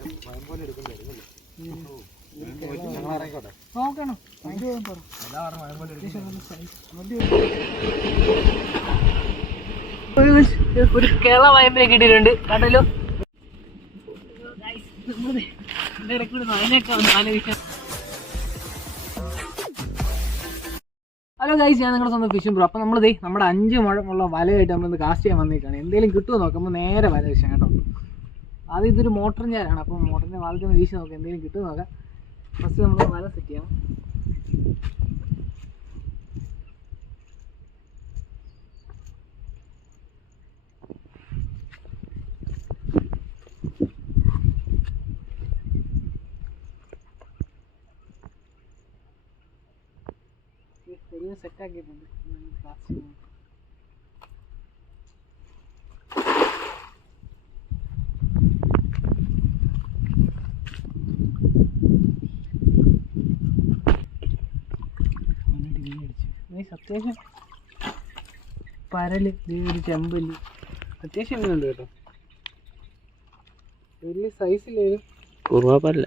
ഒരു കേള വയമ്പിനെ കിട്ടിയിട്ടുണ്ട് കണ്ടല്ലോ. ഹലോ ഗൈസ്, ഞാൻ നിങ്ങളുടെ സ്വന്തം ഫിഷിംഗ് ബ്രോ. അപ്പോൾ നമ്മളിതേ നമ്മുടെ 5 മുഴമുള്ള വലയായിട്ട് നമ്മളിന്ന് കാസ്റ്റ് ചെയ്യാൻ വന്നിരിക്കുകയാണ്. എന്തെങ്കിലും കിട്ടുമോ നോക്കുമ്പോൾ നേരെ വല വീശാം കേട്ടോ. ആദ്യം ഇതൊരു മോട്ടർ ഞാനാണ്, അപ്പോൾ മോട്ടറിൻ്റെ വാതിൽ വീശി നോക്കാം എന്തെങ്കിലും കിട്ടുമോ നോക്കാം. ഫസ്റ്റ് നമ്മൾ വല സെറ്റ് ചെയ്യണം. ശരിയും സെറ്റാക്കിയിട്ടുണ്ട്. അത്യാവശ്യം പരല്, ഒരു ചെമ്പല് അത്യാവശ്യം മീനുണ്ട് കേട്ടോ. വലിയ സൈസിലേലും കുറുവാപ്പല്ല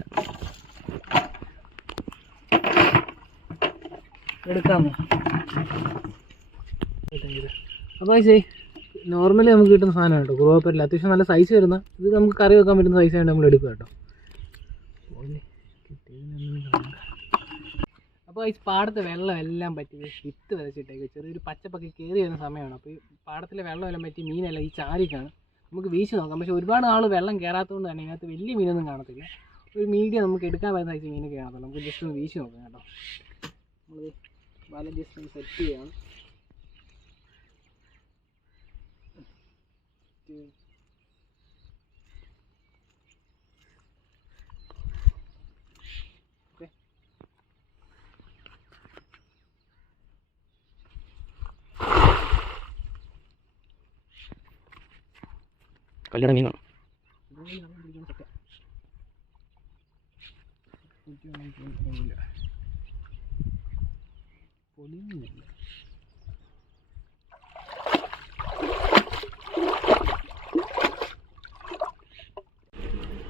എടുക്കാമോ? അപ്പോൾ നോർമലി നമുക്ക് കിട്ടുന്ന സാധനമാണ് കേട്ടോ, കുറുവാപ്പല്ല. അത്യാവശ്യം നല്ല സൈസ് വരുന്ന, ഇത് നമുക്ക് കറി വെക്കാൻ പറ്റുന്ന സൈസായിട്ട് നമ്മൾ എടുക്കുക കേട്ടോ. അപ്പോൾ ഈ പാടത്തെ വെള്ളം എല്ലാം പറ്റി വിത്ത് വിതച്ചിട്ടേക്ക് ചെറിയൊരു പച്ചപ്പൊക്കെ കയറി വരുന്ന സമയമാണ്. അപ്പോൾ ഈ പാടത്തിലെ വെള്ളം എല്ലാം പറ്റി മീനെല്ലാം ഈ ചാരിക്കാണ്. നമുക്ക് വീശി നോക്കാം. പക്ഷേ ഒരുപാട് നാൾ വെള്ളം കയറാത്തതുകൊണ്ട് തന്നെ ഇതിനകത്ത് വലിയ മീനൊന്നും കാണത്തില്ല. ഒരു മീഡിയം നമുക്ക് എടുക്കാൻ പറ്റുന്ന സൈസ് മീനൊക്കെ കാണത്തുള്ളൂ. നമുക്ക് ജസ്റ്റ് ഒന്ന് വീശി നോക്കാം കേട്ടോ. നമ്മൾ വല ജസ്റ്റ് ഒന്ന് സെറ്റ് ചെയ്യാണ്. കല്യാണം മീനാണ്.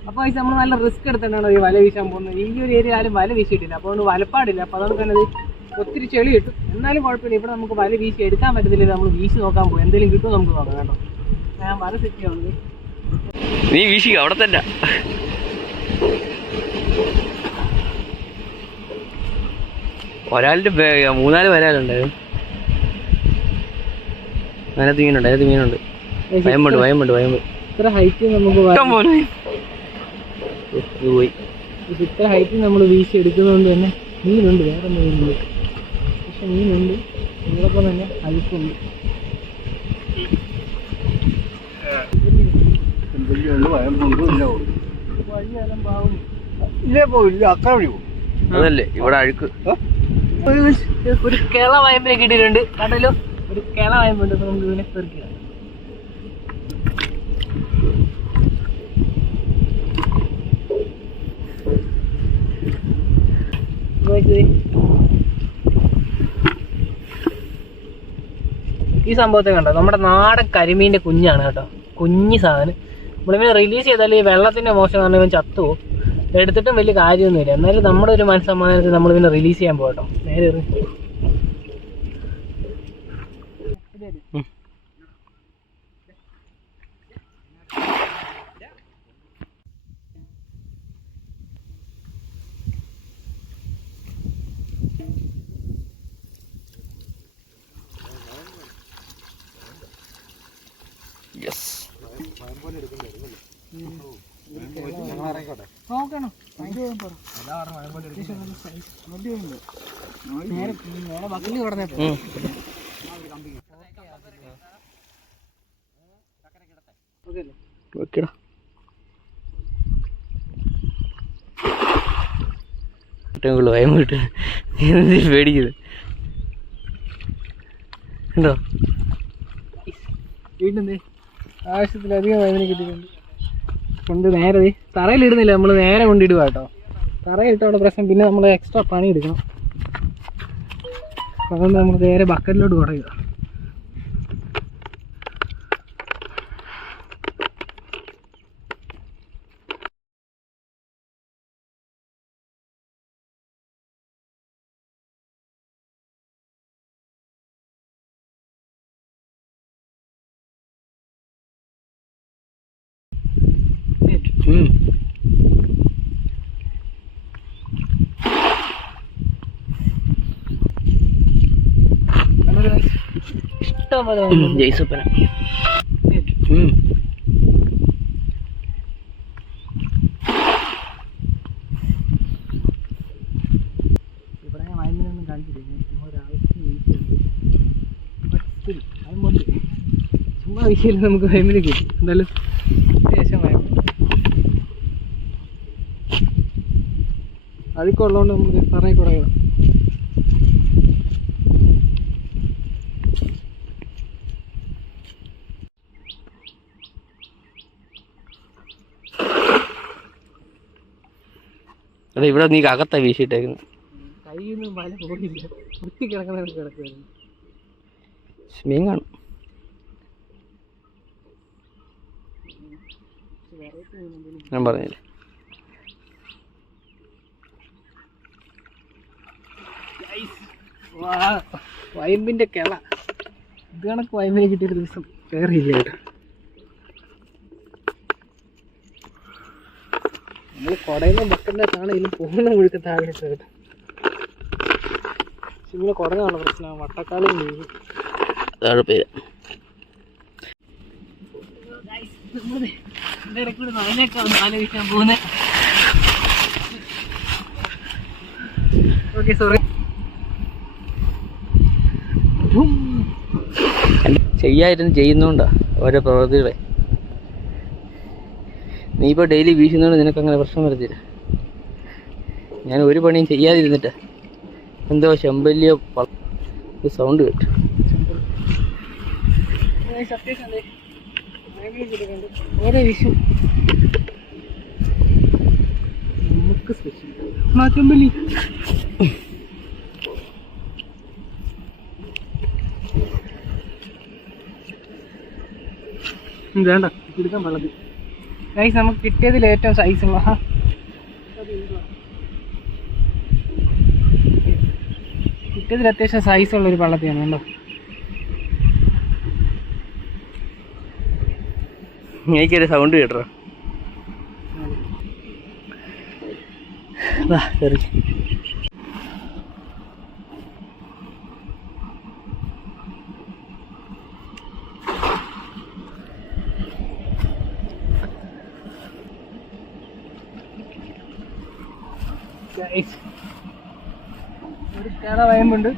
അപ്പോൾ നമ്മൾ നല്ല റിസ്ക് എടുത്തിട്ടാണ് ഈ വല വീശാൻ പോകുന്നത്. ഈ ഒരു ഏരിയ ആരും വല വീശിയിട്ടില്ല, അപ്പോൾ അതുകൊണ്ട് വലപ്പാടില്ല. അപ്പോൾ അതുകൊണ്ട് തന്നെ ഒത്തിരി ചെളി കിട്ടും. എന്നാലും കുഴപ്പമില്ല, ഇവിടെ നമുക്ക് വല വീശി എടുക്കാൻ പറ്റത്തില്ല. നമ്മൾ വീശി നോക്കാൻ പോകും, എന്തെങ്കിലും കിട്ടുമോ നമുക്ക് നോക്കാം കേട്ടോ. ഞാൻ വല സെറ്റ് ചെയ്യുന്നത്. നീ വീശിക്ക അവിടെ തന്നെ. ഒരാളുടെ 3-4 വരാലുണ്ടായിരുന്നു. അതിനകത്ത് മീനുണ്ട്. വയമ്പുണ്ട്. ഇത്ര ഹൈറ്റ് നമുക്ക് പോയി. ഇത്ര ഹൈറ്റ് നമ്മൾ വീശി എടുക്കുന്നതുകൊണ്ട് തന്നെ മീനുണ്ട്, വേറെ മീനുണ്ട്. പക്ഷെ മീനുണ്ട്, നിങ്ങളൊപ്പം തന്നെ അഴുക്കുണ്ട്. അതല്ലേ ഇവിടെ അഴുക്ക്. ഒരു കേള വയമ്പിനെ കിട്ടിയിട്ടുണ്ട് കണ്ടല്ലോ. ഒരു കേള വയമ്പുണ്ട്. നമുക്ക് ഇതിനെ പെറുക്കുക. ഈ സംഭവത്തെ കണ്ടോ, നമ്മുടെ നാടൻ കരിമീൻ്റെ കുഞ്ഞാണ് കേട്ടോ. കുഞ്ഞി സാധനം. നമ്മളിവനെ റിലീസ് ചെയ്താൽ ഈ വെള്ളത്തിൻ്റെ മോശം കാരണം ഇവൻ ചത്തുപോകും. എടുത്തിട്ടും വലിയ കാര്യമൊന്നുമില്ല. എന്നാലും നമ്മുടെ ഒരു മനസ്സമാധാനത്തിൽ നമ്മളിവനെ റിലീസ് ചെയ്യാൻ പോകട്ടോ. നേരെ നോക്കണം. ബക്കലിൽ കിടന്നേട്ടോ. വെക്കടാ. വയമിട്ട് പേടിക്കുന്നത് ഉണ്ടോ? വീണ്ടും ആവശ്യത്തിലധികം വയമിനെ കിട്ടിയിട്ടുണ്ട്. കൊണ്ട് നേരെ തറയിലിടുന്നില്ല, നമ്മൾ നേരെ കൊണ്ടിടുക കേട്ടോ. തറയിട്ടവിടെ പ്രശ്നം, പിന്നെ നമ്മൾ എക്സ്ട്രാ പണി എടുക്കണം. അതുകൊണ്ട് നമ്മൾ നേരെ ബക്കറ്റിലോട്ട് കുറയുക. ഇഷ്ടം പോലെ ജയ്സപ്പന. ഇവിടെ വയമ്പിനൊന്നും കാണിച്ചില്ല. ഒരാവശ്യം ചുമ്മാ വിഷയം നമുക്ക് വയമ്പിന് കിട്ടും. എന്തായാലും അത്യാവശ്യം വയമ്പ് അതൊക്കെ ഉള്ളതുകൊണ്ട് നമുക്ക് പറഞ്ഞ് കുറയണം. അല്ല ഇവിടെ നീ അകത്താ വീശിയിട്ടേക്കുന്നത്. കയ്യിൽ നിന്നും പല പോയില്ല, വൃത്തി കിടക്കുന്ന കിടക്കുമായിരുന്നു. മീൻ കാണും. ഞാൻ പറഞ്ഞില്ലേ വയമ്പിന്റെ കിള. ഇത് കണക്ക് വയമ്പിനെ കിട്ടിയൊരു ദിവസം കയറിയില്ല കേട്ടോ. നമ്മൾ കുടയുന്ന ബക്കറിൻ്റെ താണെങ്കിലും പോകുന്ന മുഴുക്ക താഴെ കേട്ടോ. ഇങ്ങനെ കുടങ്ങാനുള്ള പ്രശ്നമാണ്. വട്ടക്കാളും വീഴും. അതാണ് പേര്. എൻ്റെ ഇടയ്ക്കൂടെ അതിനൊക്കെ ഒന്ന് ആലോചിക്കാൻ പോകുന്നത്. Okay sorry. ചെയ്യായിരുന്നു ചെയ്യുന്നോണ്ടാ ഓരോ പ്രവൃത്തികളെ. നീ ഇപ്പോൾ ഡെയിലി വീശുന്നതുകൊണ്ട് നിനക്കങ്ങനെ പ്രശ്നം വരത്തില്ല. ഞാൻ ഒരു പണിയും ചെയ്യാതിരുന്നിട്ട് എന്തോ ചെമ്പല്ലിയോ സൗണ്ട് കേട്ടു. ഓരോ വിഷു നമുക്ക് സ്പെഷ്യൽ ചെമ്പല്ലി. വേണ്ട എടുക്കാൻ വെള്ളത്തിൽ ഗൈസ്. നമുക്ക് കിട്ടിയതിൽ ഏറ്റവും സൈസുള്ള കിട്ടിയതിൽ അത്യാവശ്യം സൈസുള്ളൊരു വള്ളത്തിയാണ് കേട്ടോ. എനിക്കൊരു സൗണ്ട് കേട്ടോ. കയറി ഒരു കേള വയമ്പുണ്ട്.